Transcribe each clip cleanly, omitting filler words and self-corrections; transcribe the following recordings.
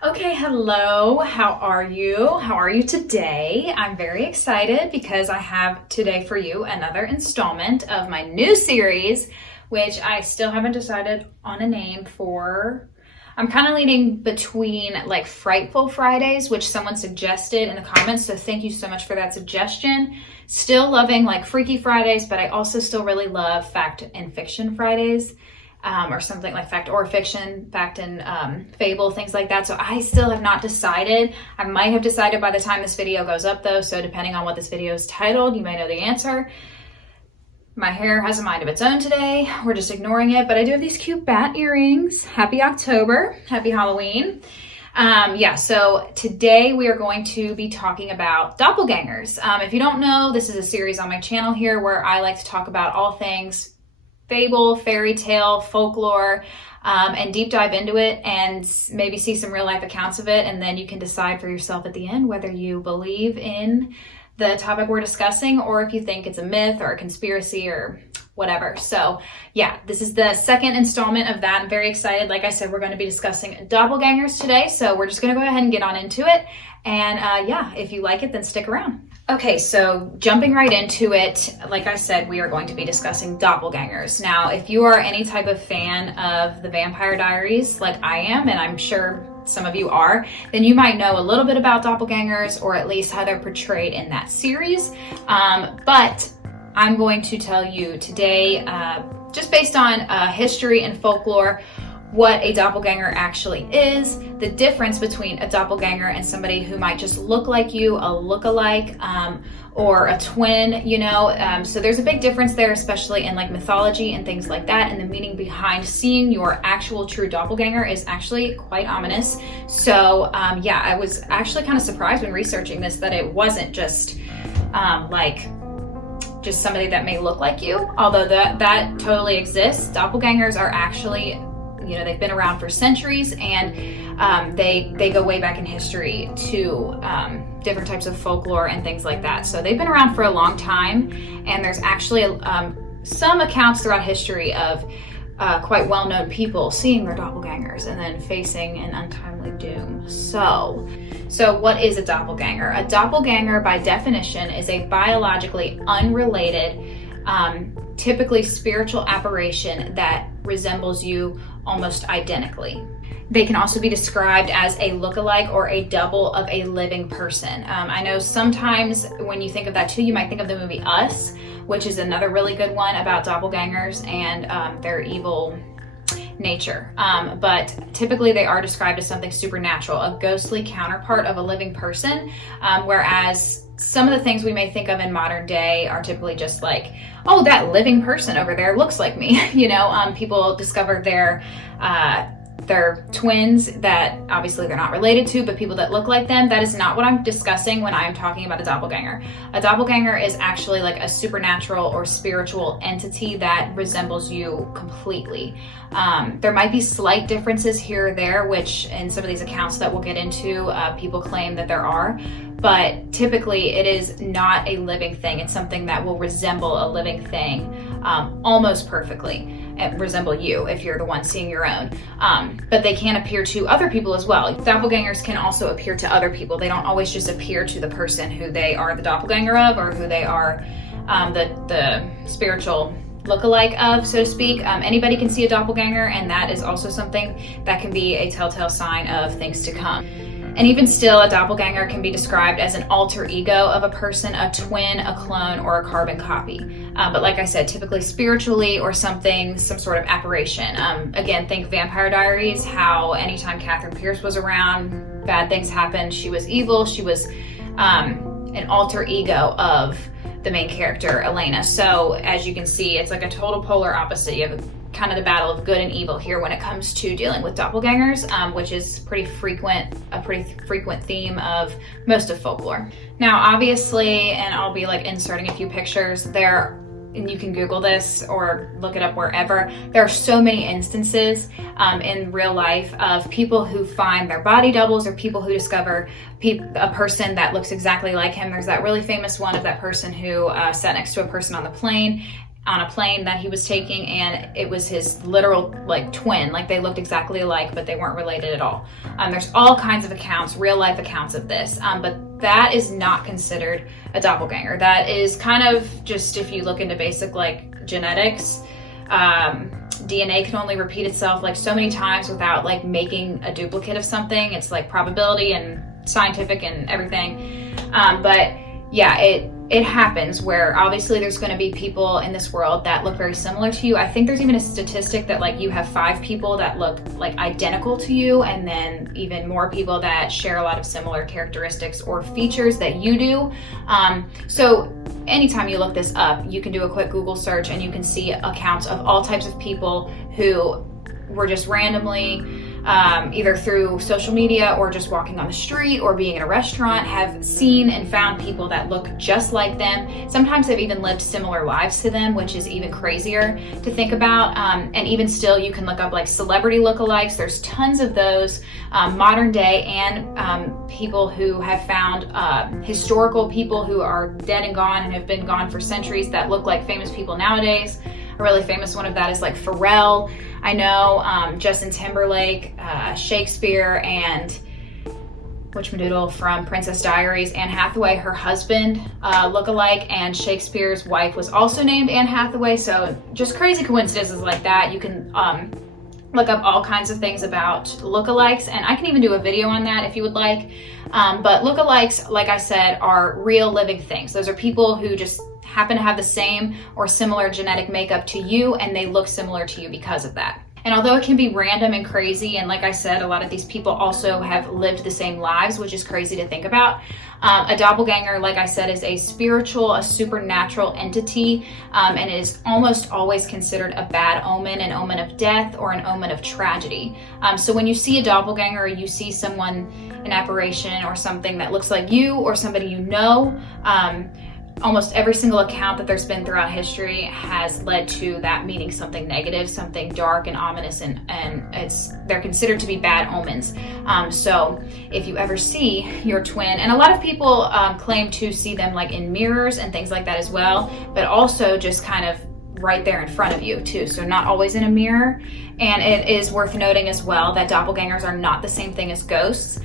Okay, hello. How are you? How are you today? I'm very excited because I have today for you another installment of my new series, which I still haven't decided on a name for. I'm kind of leaning between like Frightful Fridays, which someone suggested in the comments, so thank you so much for that suggestion. Still loving like Freaky Fridays, but I also still really love Fact and Fiction Fridays. Or something like fact or fiction, fact and fable, things like that. So I still have not decided. I might have decided by the time this video goes up though, so depending on what this video is titled, you may know the answer. My hair has a mind of its own today. We're just ignoring it, but I do have these cute bat earrings. Happy October, happy Halloween. So today we are going to be talking about doppelgangers. If you don't know, this is a series on my channel here where I like to talk about all things fable, fairy tale, folklore, and deep dive into it and maybe see some real life accounts of it. And then you can decide for yourself at the end whether you believe in the topic we're discussing or if you think it's a myth or a conspiracy or whatever. So yeah, this is the second installment of that. I'm very excited. Like I said, we're going to be discussing doppelgangers today. So we're just going to go ahead and get on into it. And if you like it, then stick around. Okay, so jumping right into it, like I said, we are going to be discussing doppelgangers. Now, if you are any type of fan of the Vampire Diaries, like I am, and I'm sure some of you are, then you might know a little bit about doppelgangers, or at least how they're portrayed in that series. But I'm going to tell you today, just based on history and folklore, what a doppelganger actually is, the difference between a doppelganger and somebody who might just look like you, a look-alike, or a twin, so there's a big difference there, especially in like mythology and things like that, and the meaning behind seeing your actual true doppelganger is actually quite ominous. So I was actually kind of surprised when researching this that it wasn't just just somebody that may look like you, although that totally exists. Doppelgangers are actually, they've been around for centuries, and they go way back in history to different types of folklore and things like that. So they've been around for a long time, and there's actually some accounts throughout history of quite well-known people seeing their doppelgangers and then facing an untimely doom. So what is a doppelganger? A doppelganger, by definition, is a biologically unrelated, typically spiritual apparition that resembles you almost identically. They can also be described as a look-alike or a double of a living person. I know sometimes when you think of that too, you might think of the movie Us, which is another really good one about doppelgangers and their evil nature. But typically they are described as something supernatural, a ghostly counterpart of a living person, whereas some of the things we may think of in modern day are typically just like, oh, that living person over there looks like me. People discover their twins that obviously they're not related to, but people that look like them. That is not what I'm discussing when I'm talking about a doppelganger. A doppelganger is actually like a supernatural or spiritual entity that resembles you completely. There might be slight differences here or there, which in some of these accounts that we'll get into, people claim that there are, but typically it is not a living thing. It's something that will resemble a living thing almost perfectly. Resemble you if you're the one seeing your own. But they can appear to other people as well. Doppelgangers can also appear to other people. They don't always just appear to the person who they are the doppelganger of, or who they are the spiritual look-alike of, so to speak. Anybody can see a doppelganger, and that is also something that can be a telltale sign of things to come. And even still, a doppelganger can be described as an alter ego of a person, a twin, a clone, or a carbon copy. But like I said, typically spiritually or some sort of apparition. Again, think Vampire Diaries, how anytime Katherine Pierce was around, bad things happened. She was evil. She was an alter ego of the main character, Elena. So as you can see, it's like a total polar opposite. You have kind of the battle of good and evil here when it comes to dealing with doppelgangers, which is a pretty frequent theme of most of folklore. Now, obviously, and I'll be like inserting a few pictures there, and you can Google this or look it up wherever. There are so many instances in real life of people who find their body doubles, or people who discover a person that looks exactly like him. There's that really famous one of that person who sat next to a person on the plane, on a plane that he was taking, and it was his literal like twin. Like they looked exactly alike, but they weren't related at all. There's all kinds of accounts, real life accounts of this, but that is not considered a doppelganger. That is kind of just, if you look into basic like genetics, DNA can only repeat itself like so many times without like making a duplicate of something. It's like probability and scientific and everything. But yeah, it happens where obviously there's going to be people in this world that look very similar to you. I think there's even a statistic that like you have 5 people that look like identical to you, and then even more people that share a lot of similar characteristics or features that you do. So anytime you look this up, you can do a quick Google search and you can see accounts of all types of people who were just randomly either through social media or just walking on the street or being in a restaurant, have seen and found people that look just like them. Sometimes they've even lived similar lives to them, which is even crazier to think about. And even still, you can look up like celebrity lookalikes. There's tons of those, modern day, and people who have found historical people who are dead and gone and have been gone for centuries that look like famous people nowadays. A really famous one of that is like Pharrell. I know Justin Timberlake, Shakespeare, and whatchamadoodle from Princess Diaries, Anne Hathaway, her husband, look alike, and Shakespeare's wife was also named Anne Hathaway. So just crazy coincidences like that. You can look up all kinds of things about lookalikes, and I can even do a video on that if you would like. But lookalikes, like I said, are real living things. Those are people who just happen to have the same or similar genetic makeup to you, and they look similar to you because of that. And although it can be random and crazy, and like I said, a lot of these people also have lived the same lives, which is crazy to think about. A doppelganger, like I said, is a spiritual, a supernatural entity, and is almost always considered a bad omen, an omen of death, or an omen of tragedy. So when you see a doppelganger, you see someone, an apparition, or something that looks like you or somebody you know, almost every single account that there's been throughout history has led to that meaning something negative, something dark and ominous, and they're considered to be bad omens. So if you ever see your twin, and a lot of people claim to see them like in mirrors and things like that as well, but also just kind of right there in front of you too, so not always in a mirror. And it is worth noting as well that doppelgangers are not the same thing as ghosts.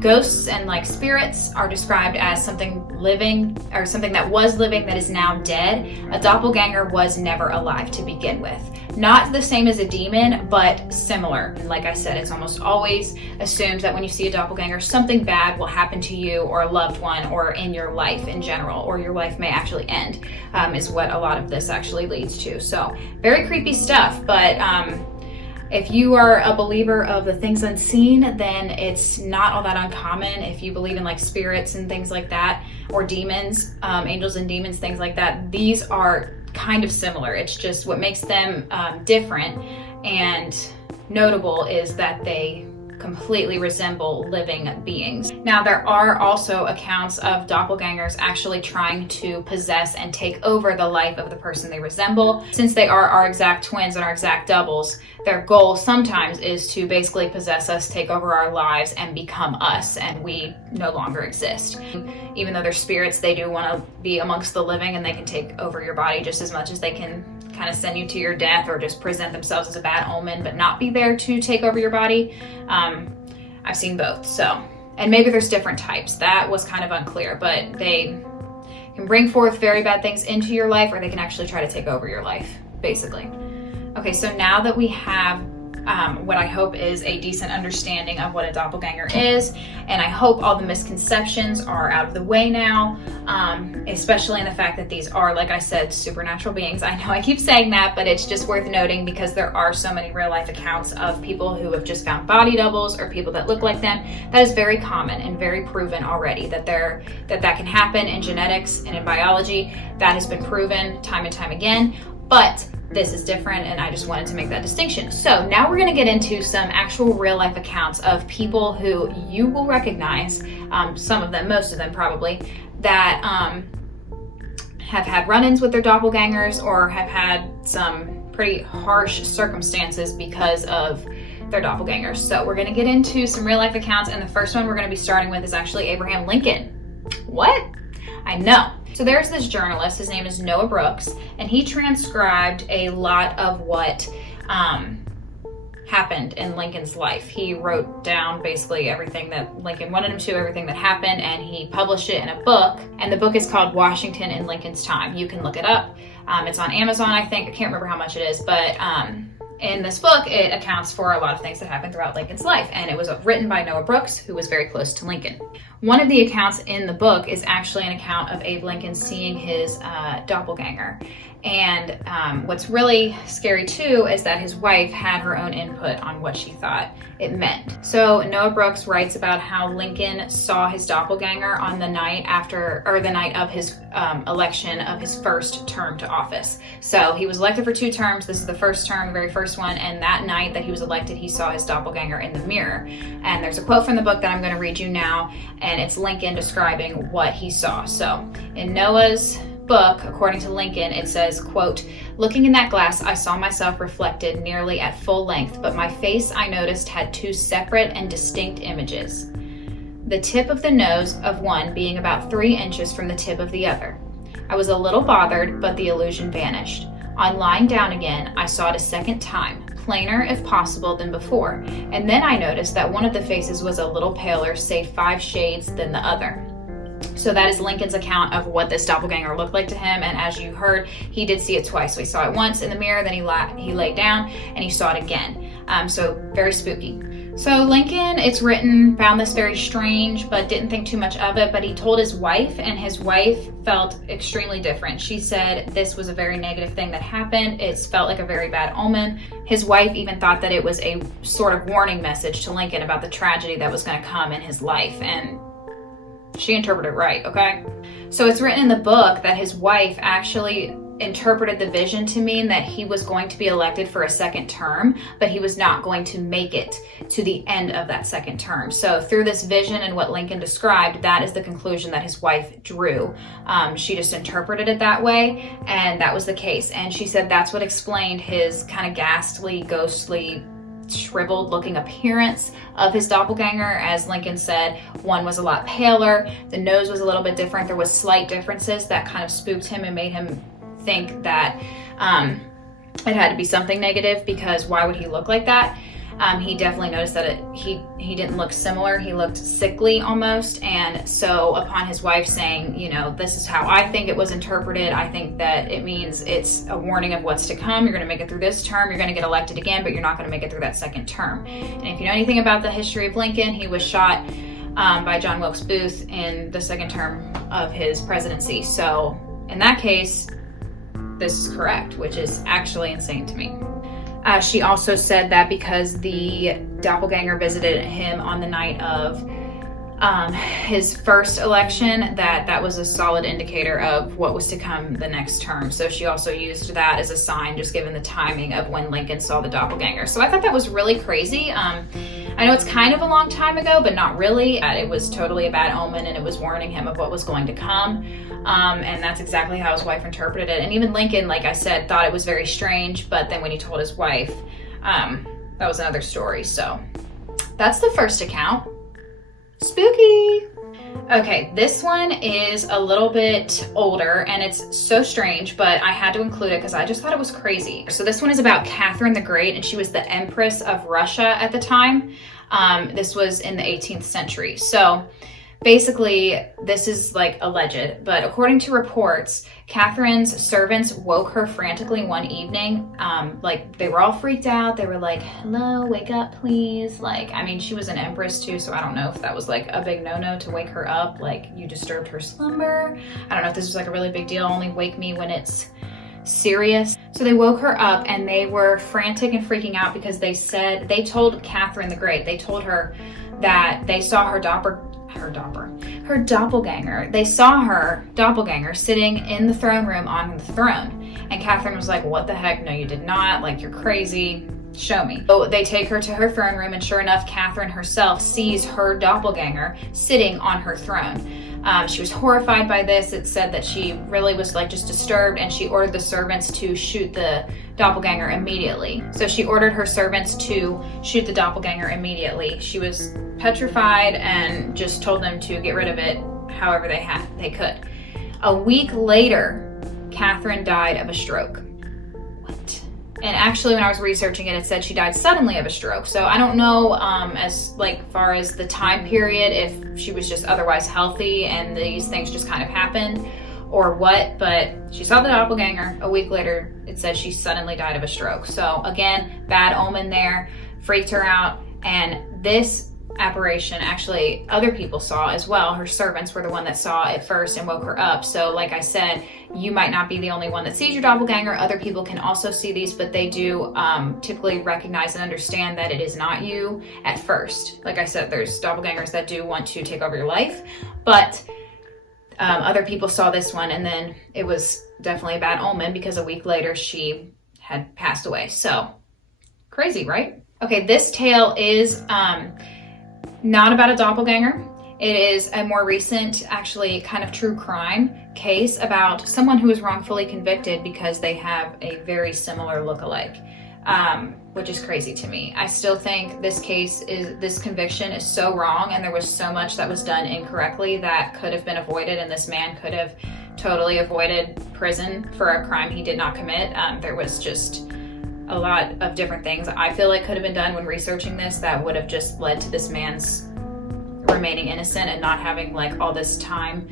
Ghosts and like spirits are described as something living, or something that was living that is now dead. A doppelganger was never alive to begin with. Not the same as a demon, but similar. And like I said, it's almost always assumed that when you see a doppelganger, something bad will happen to you or a loved one or in your life in general, or your life may actually end, is what a lot of this actually leads to. So very creepy stuff, but if you are a believer of the things unseen, then it's not all that uncommon. If you believe in like spirits and things like that, or demons, angels and demons, things like that, these are kind of similar. It's just what makes them different and notable is that they completely resemble living beings. Now, there are also accounts of doppelgangers actually trying to possess and take over the life of the person they resemble. Since they are our exact twins and our exact doubles, their goal sometimes is to basically possess us, take over our lives, and become us, and we no longer exist. Even though they're spirits, they do want to be amongst the living, and they can take over your body just as much as they can kind of send you to your death, or just present themselves as a bad omen but not be there to take over your body. I've seen both. So, and maybe there's different types. That was kind of unclear, but they can bring forth very bad things into your life, or they can actually try to take over your life, basically. Okay, so now that we have what I hope is a decent understanding of what a doppelganger is, and I hope all the misconceptions are out of the way now, especially in the fact that these are, like I said, supernatural beings. I know I keep saying that, but it's just worth noting because there are so many real life accounts of people who have just found body doubles or people that look like them. That is very common and very proven already, that that can happen in genetics and in biology. That has been proven time and time again, but this is different, and I just wanted to make that distinction. So now we're going to get into some actual real life accounts of people who you will recognize, some of them, most of them probably, that have had run-ins with their doppelgangers or have had some pretty harsh circumstances because of their doppelgangers. So we're going to get into some real life accounts, and the first one we're going to be starting with is actually Abraham Lincoln. What? I know. So there's this journalist, his name is Noah Brooks, and he transcribed a lot of what happened in Lincoln's life. He wrote down basically everything that Lincoln wanted him to, everything that happened, and he published it in a book, and the book is called Washington in Lincoln's Time. You can look it up. It's on Amazon, I think. I can't remember how much it is, but in this book, it accounts for a lot of things that happened throughout Lincoln's life, and it was written by Noah Brooks, who was very close to Lincoln. One of the accounts in the book is actually an account of Abe Lincoln seeing his doppelganger. And what's really scary too is that his wife had her own input on what she thought it meant. So Noah Brooks writes about how Lincoln saw his doppelganger on the night of his election of his first term to office. So he was elected for 2 terms. This is the first term, the very first one. And that night that he was elected, he saw his doppelganger in the mirror. And there's a quote from the book that I'm going to read you now, and it's Lincoln describing what he saw. So in Noah's book, according to Lincoln, it says, quote, "Looking in that glass, I saw myself reflected nearly at full length, but my face, I noticed, had 2 separate and distinct images. The tip of the nose of one being about 3 inches from the tip of the other. I was a little bothered, but the illusion vanished. On lying down again, I saw it a second time, plainer if possible than before, and then I noticed that one of the faces was a little paler, say 5 shades, than the other." So that is Lincoln's account of what this doppelganger looked like to him, and as you heard, he did see it twice. So he saw it once in the mirror, then he laid down, and he saw it again. So very spooky. So Lincoln, it's written, found this very strange, but didn't think too much of it, but he told his wife, and his wife felt extremely different. She said this was a very negative thing that happened. It felt like a very bad omen. His wife even thought that it was a sort of warning message to Lincoln about the tragedy that was going to come in his life, and she interpreted it right, okay? So it's written in the book that his wife actually interpreted the vision to mean that he was going to be elected for a second term, but he was not going to make it to the end of that second term. So through this vision and what Lincoln described, that is the conclusion that his wife drew. She just interpreted it that way, and that was the case. And she said that's what explained his kind of ghastly, ghostly, shriveled looking appearance of his doppelganger. As Lincoln said, one was a lot paler, the nose was a little bit different, there was slight differences that kind of spooked him and made him think that it had to be something negative, because why would he look like that? He definitely noticed that he didn't look similar. He looked sickly almost. And so upon his wife saying, you know, this is how I think it was interpreted, I think that it means it's a warning of what's to come. You're going to make it through this term. You're going to get elected again, but you're not going to make it through that second term. And if you know anything about the history of Lincoln, he was shot by John Wilkes Booth in the second term of his presidency. So in that case, this is correct, which is actually insane to me. She also said that because the doppelganger visited him on the night of his first election, that was a solid indicator of what was to come the next term. So she also used that as a sign, just given the timing of when Lincoln saw the doppelganger. So I thought that was really crazy. I know it's kind of a long time ago, but not really. It was totally a bad omen, and it was warning him of what was going to come. And that's exactly how his wife interpreted it. And even Lincoln, like I said, thought it was very strange, but then when he told his wife, that was another story. So that's the first account. Spooky. Okay, this one is a little bit older, and it's so strange, but I had to include it because I just thought it was crazy. So this one is about Catherine the Great, and she was the Empress of Russia at the time. This was in the 18th century. So basically, this is like alleged, but according to reports, Catherine's servants woke her frantically one evening. Like they were all freaked out. They were like, "Hello, wake up, please." Like, I mean, she was an empress too, so I don't know if that was like a big no-no to wake her up. Like, you disturbed her slumber. I don't know if this was like a really big deal. Only wake me when it's serious. So they woke her up, and they were frantic and freaking out because they told Catherine the Great, they told her that they saw her doppelganger. They saw her doppelganger sitting in the throne room on the throne. And Catherine was like, "What the heck? No, you did not. Like, you're crazy. Show me." So they take her to her throne room, and sure enough, Catherine herself sees her doppelganger sitting on her throne. She was horrified by this. It said that she really was like just disturbed, and she ordered the servants to shoot the doppelganger immediately. So she ordered her servants to shoot the doppelganger immediately. She was petrified and just told them to get rid of it however they could. A week later, Katherine died of a stroke. What? And actually, when I was researching it, it said she died suddenly of a stroke. So I don't know as far as the time period, if she was just otherwise healthy and these things just kind of happened or what, but she saw the doppelganger. A week later, it says she suddenly died of a stroke. So again, bad omen there, freaked her out. And this apparition, actually, other people saw as well. Her servants were the one that saw it first and woke her up. So like I said, you might not be the only one that sees your doppelganger. Other people can also see these, but they do typically recognize and understand that it is not you at first. Like I said, there's doppelgangers that do want to take over your life, but other people saw this one, and then it was definitely a bad omen because a week later she had passed away. So crazy, right? Okay, this tale is not about a doppelganger. It is a more recent, actually kind of true crime case about someone who was wrongfully convicted because they have a very similar look-alike, which is crazy to me. I still think this conviction is so wrong, and there was so much that was done incorrectly that could have been avoided, and this man could have totally avoided prison for a crime he did not commit. There was just a lot of different things I feel like could have been done when researching this that would have just led to this man's remaining innocent and not having like all this time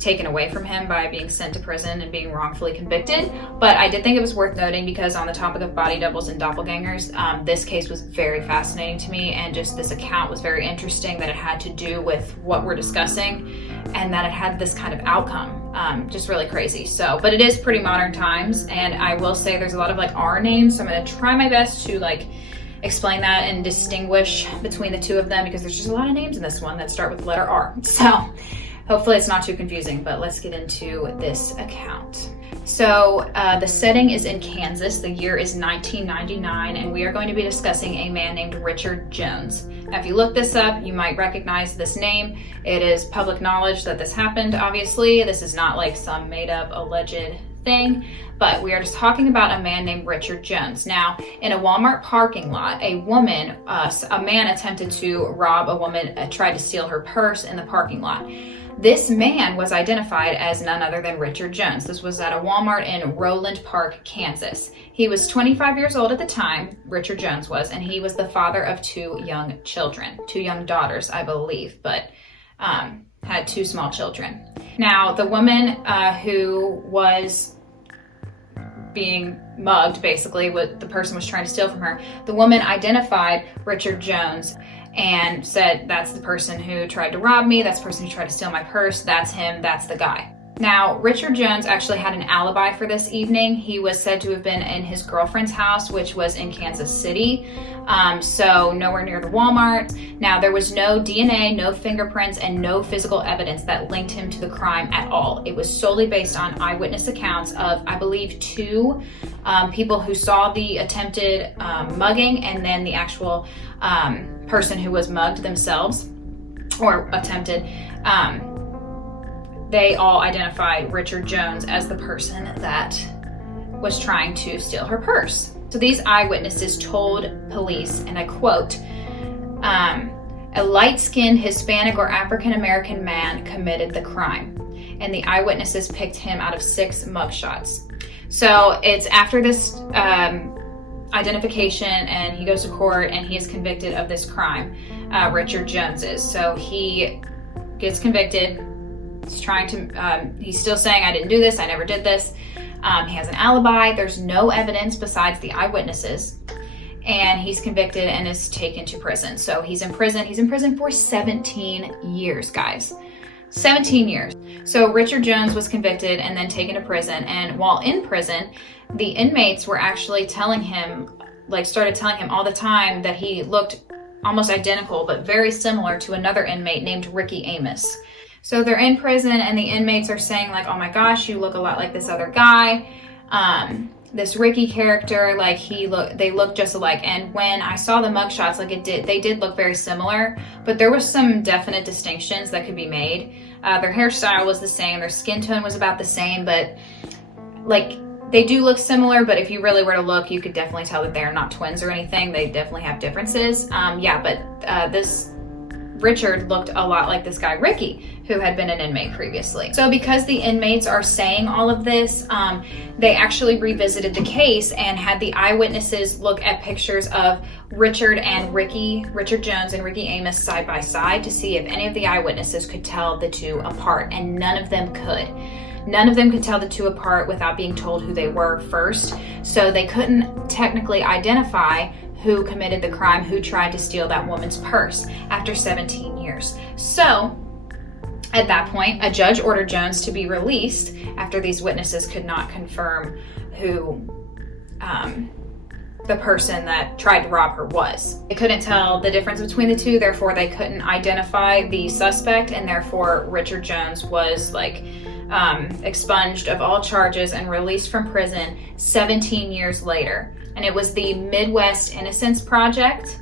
taken away from him by being sent to prison and being wrongfully convicted. But I did think it was worth noting because on the topic of body doubles and doppelgangers, this case was very fascinating to me, and just this account was very interesting that it had to do with what we're discussing and that it had this kind of outcome. Just really crazy. So, but it is pretty modern times, and I will say there's a lot of like R names, so I'm going to try my best to like explain that and distinguish between the two of them because there's just a lot of names in this one that start with the letter R. So hopefully it's not too confusing, but let's get into this account. So the setting is in Kansas. The year is 1999, and we are going to be discussing a man named Richard Jones. Now, if you look this up, you might recognize this name. It is public knowledge that this happened, obviously. This is not like some made-up alleged thing, but we are just talking about a man named Richard Jones. Now, in a Walmart parking lot, a man attempted to rob a woman, tried to steal her purse in the parking lot. This man was identified as none other than Richard Jones. This was at a Walmart in Roland Park, Kansas. He was 25 years old at the time, Richard Jones was, and he was the father of two young children, two young daughters, I believe, but had two small children. Now, the woman who was being mugged, basically, what the person was trying to steal from her, the woman identified Richard Jones and said, that's the person who tried to rob me, that's the person who tried to steal my purse, that's him, that's the guy. Now, Richard Jones actually had an alibi for this evening. He was said to have been in his girlfriend's house, which was in Kansas City, so nowhere near the Walmart. Now, there was no DNA, no fingerprints, and no physical evidence that linked him to the crime at all. It was solely based on eyewitness accounts of, I believe, two people who saw the attempted mugging, and then the actual person who was mugged themselves, or attempted. They all identified Richard Jones as the person that was trying to steal her purse. So these eyewitnesses told police, and I quote, a light-skinned Hispanic or African-American man committed the crime, and the eyewitnesses picked him out of 6 mugshots. So it's after this identification, and he goes to court and he is convicted of this crime, Richard Jones is. So he gets convicted. He's trying to, he's still saying, I didn't do this, I never did this. He has an alibi. There's no evidence besides the eyewitnesses. And he's convicted and is taken to prison. So he's in prison. He's in prison for 17 years, guys. 17 years. So Richard Jones was convicted and then taken to prison. And while in prison, the inmates were actually telling him, started telling him all the time that he looked almost identical, but very similar to another inmate named Ricky Amos. So they're in prison and the inmates are saying like, oh my gosh, you look a lot like this other guy. This Ricky character, they look just alike. And when I saw the mugshots, they did look very similar, but there was some definite distinctions that could be made. Their hairstyle was the same, their skin tone was about the same, but they do look similar, but if you really were to look, you could definitely tell that they're not twins or anything. They definitely have differences. But this Richard looked a lot like this guy Ricky, who had been an inmate previously. So because the inmates are saying all of this, they actually revisited the case and had the eyewitnesses look at pictures of Richard Jones and Ricky Amos side by side to see if any of the eyewitnesses could tell the two apart, and none of them could. None of them could tell the two apart without being told who they were first, so they couldn't technically identify who committed the crime, who tried to steal that woman's purse after 17 years. So at that point, a judge ordered Jones to be released after these witnesses could not confirm who the person that tried to rob her was. They couldn't tell the difference between the two, therefore they couldn't identify the suspect, and therefore Richard Jones was expunged of all charges and released from prison 17 years later. And it was the Midwest Innocence Project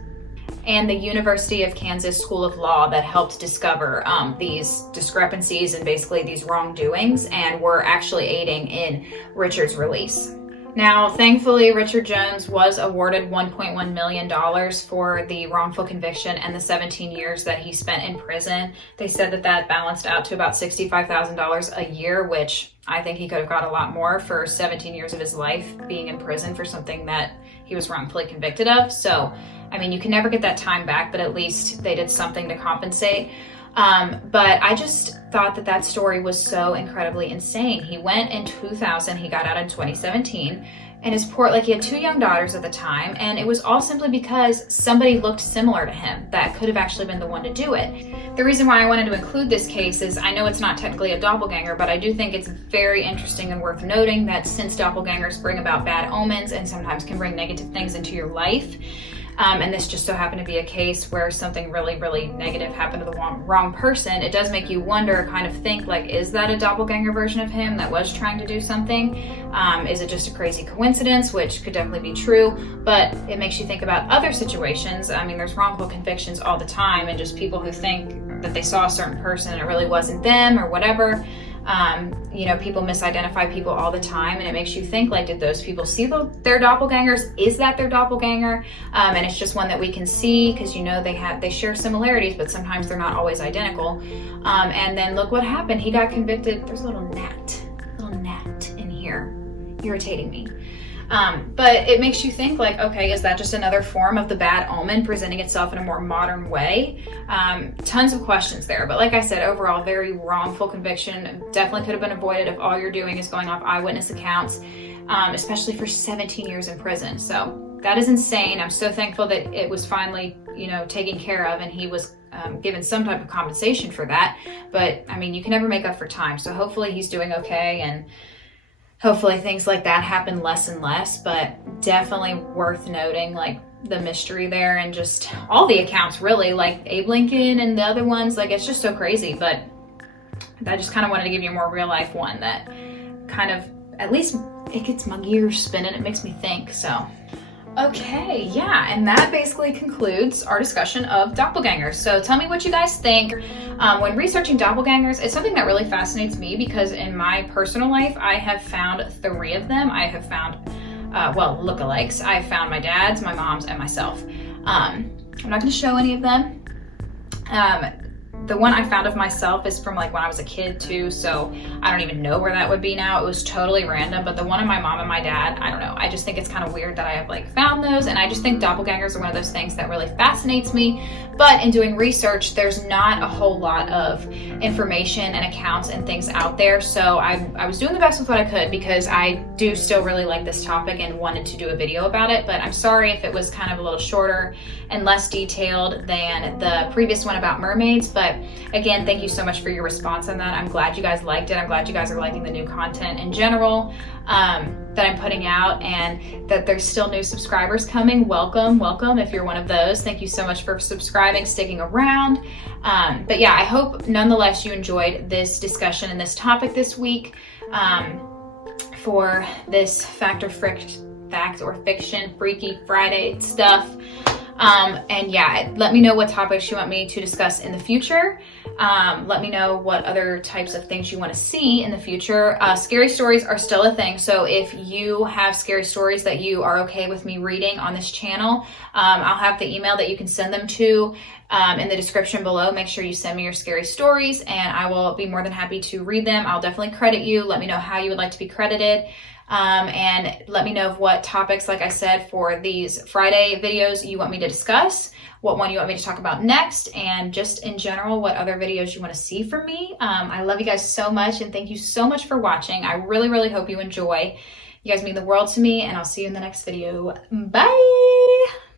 and the University of Kansas School of Law that helped discover these discrepancies and basically these wrongdoings, and were actually aiding in Richard's release. Now, thankfully, Richard Jones was awarded $1.1 million for the wrongful conviction and the 17 years that he spent in prison. They said that that balanced out to about $65,000 a year, which I think he could have got a lot more for 17 years of his life being in prison for something that he was wrongfully convicted of. So, I mean, you can never get that time back, but at least they did something to compensate. But I just thought that that story was so incredibly insane. He went in 2000, he got out in 2017, and he had two young daughters at the time, and it was all simply because somebody looked similar to him that could have actually been the one to do it. The reason why I wanted to include this case is I know it's not technically a doppelganger, but I do think it's very interesting and worth noting that since doppelgangers bring about bad omens and sometimes can bring negative things into your life, and this just so happened to be a case where something really, really negative happened to the wrong person, it does make you wonder, kind of think, like, is that a doppelganger version of him that was trying to do something? Is it just a crazy coincidence, which could definitely be true, but it makes you think about other situations. I mean, there's wrongful convictions all the time, and just people who think that they saw a certain person and it really wasn't them or whatever. People misidentify people all the time, and it makes you think, like, did those people see their doppelgangers? Is that their doppelganger? And it's just one that we can see because, they share similarities, but sometimes they're not always identical. And then look what happened. He got convicted. There's a little gnat in here irritating me. But it makes you think, like, okay, is that just another form of the bad omen presenting itself in a more modern way? Tons of questions there. But like I said, overall, very wrongful conviction. Definitely could have been avoided if all you're doing is going off eyewitness accounts, especially for 17 years in prison. So that is insane. I'm so thankful that it was finally, taken care of, and he was given some type of compensation for that. But, I mean, you can never make up for time. So hopefully he's doing okay, and hopefully things like that happen less and less, but definitely worth noting, like, the mystery there and just all the accounts, really, like Abe Lincoln and the other ones. Like, it's just so crazy, but I just kind of wanted to give you a more real life one that kind of, at least it gets my gears spinning. It makes me think, so. Okay, yeah, and that basically concludes our discussion of doppelgangers. So tell me what you guys think. When researching doppelgangers, it's something that really fascinates me because in my personal life, I have found 3 of them. I have found, lookalikes. I have found my dad's, my mom's, and myself. I'm not going to show any of them. The one I found of myself is from, like, when I was a kid too, so I don't even know where that would be now. It was totally random, but the one of my mom and my dad, I don't know. I just think it's kind of weird that I have, like, found those, and I just think doppelgangers are one of those things that really fascinates me. But in doing research, there's not a whole lot of information and accounts and things out there, so I was doing the best with what I could because I do still really like this topic and wanted to do a video about it, but I'm sorry if it was kind of a little shorter and less detailed than the previous one about mermaids. But again, thank you so much for your response on that. I'm glad you guys liked it. I'm glad you guys are liking the new content in general that I'm putting out, and that there's still new subscribers coming. Welcome if you're one of those. Thank you so much for subscribing, sticking around. But yeah, I hope nonetheless you enjoyed this discussion and this topic this week for this fact or fiction Freaky Friday stuff. And yeah, let me know what topics you want me to discuss in the future. Let me know what other types of things you want to see in the future. Scary stories are still a thing, so if you have scary stories that you are okay with me reading on this channel, I'll have the email that you can send them to in the description below. Make sure you send me your scary stories and I will be more than happy to read them. I'll definitely credit you. Let me know how you would like to be credited. And let me know what topics, like I said, for these Friday videos you want me to discuss, what one you want me to talk about next, and just in general, what other videos you want to see from me. I love you guys so much, and thank you so much for watching. I really, really hope you enjoy. You guys mean the world to me, and I'll see you in the next video. Bye!